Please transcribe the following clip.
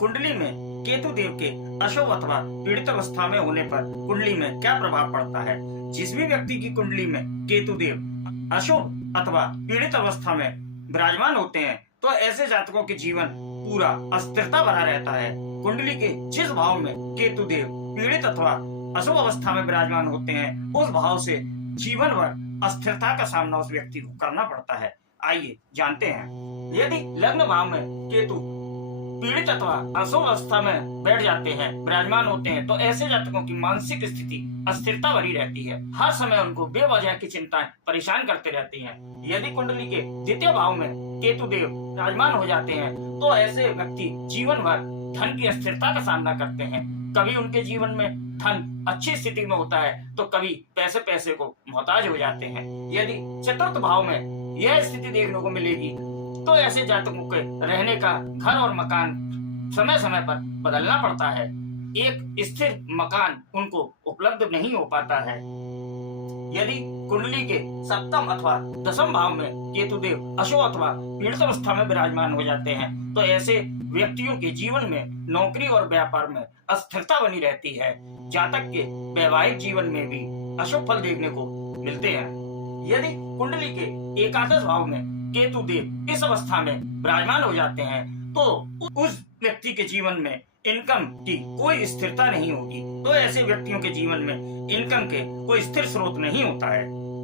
कुंडली में केतु देव के अशुभ अथवा पीड़ित अवस्था में होने पर कुंडली में क्या प्रभाव पड़ता है। जिस भी व्यक्ति की कुंडली में केतु देव अशुभ अथवा पीड़ित अवस्था में विराजमान होते हैं तो ऐसे जातकों के जीवन पूरा अस्थिरता बना रहता है। कुंडली के जिस भाव में केतु देव पीड़ित अथवा अशुभ अवस्था में विराजमान होते हैं उस भाव से जीवन भर अस्थिरता का सामना उस व्यक्ति को करना पड़ता है। आइए जानते हैं। यदि लग्न भाव में केतु पीड़ित अथवा अशुभ अवस्था में बैठ जाते हैं, विराजमान होते हैं, तो ऐसे जातकों की मानसिक स्थिति अस्थिरता बनी रहती है। हर समय उनको बेवजह की चिंताएं परेशान करते रहती हैं। यदि कुंडली के द्वितीय भाव में केतु देव विराजमान हो जाते हैं तो ऐसे व्यक्ति जीवन भर धन की अस्थिरता का सामना करते हैं। कभी उनके जीवन में धन अच्छी स्थिति में होता है तो कभी पैसे पैसे को मोहताज हो जाते हैं। यदि चतुर्थ भाव में यह स्थिति देखने को मिलेगी तो ऐसे जातकों के रहने का घर और मकान समय समय पर बदलना पड़ता है। एक स्थिर मकान उनको उपलब्ध नहीं हो पाता है। यदि कुंडली के सप्तम अथवा दसम भाव में केतु देव अशुभ अथवा पीड़ित अवस्था में विराजमान हो जाते हैं तो ऐसे व्यक्तियों के जीवन में नौकरी और व्यापार में अस्थिरता बनी रहती है। जातक के वैवाहिक जीवन में भी अशुभ फल देखने को मिलते हैं। यदि कुंडली के एकादश भाव में केतु देव इस अवस्था में विराजमान हो जाते हैं तो उस व्यक्ति के जीवन में इनकम की कोई स्थिरता नहीं होगी। तो ऐसे व्यक्तियों के जीवन में इनकम के कोई स्थिर स्रोत नहीं होता है।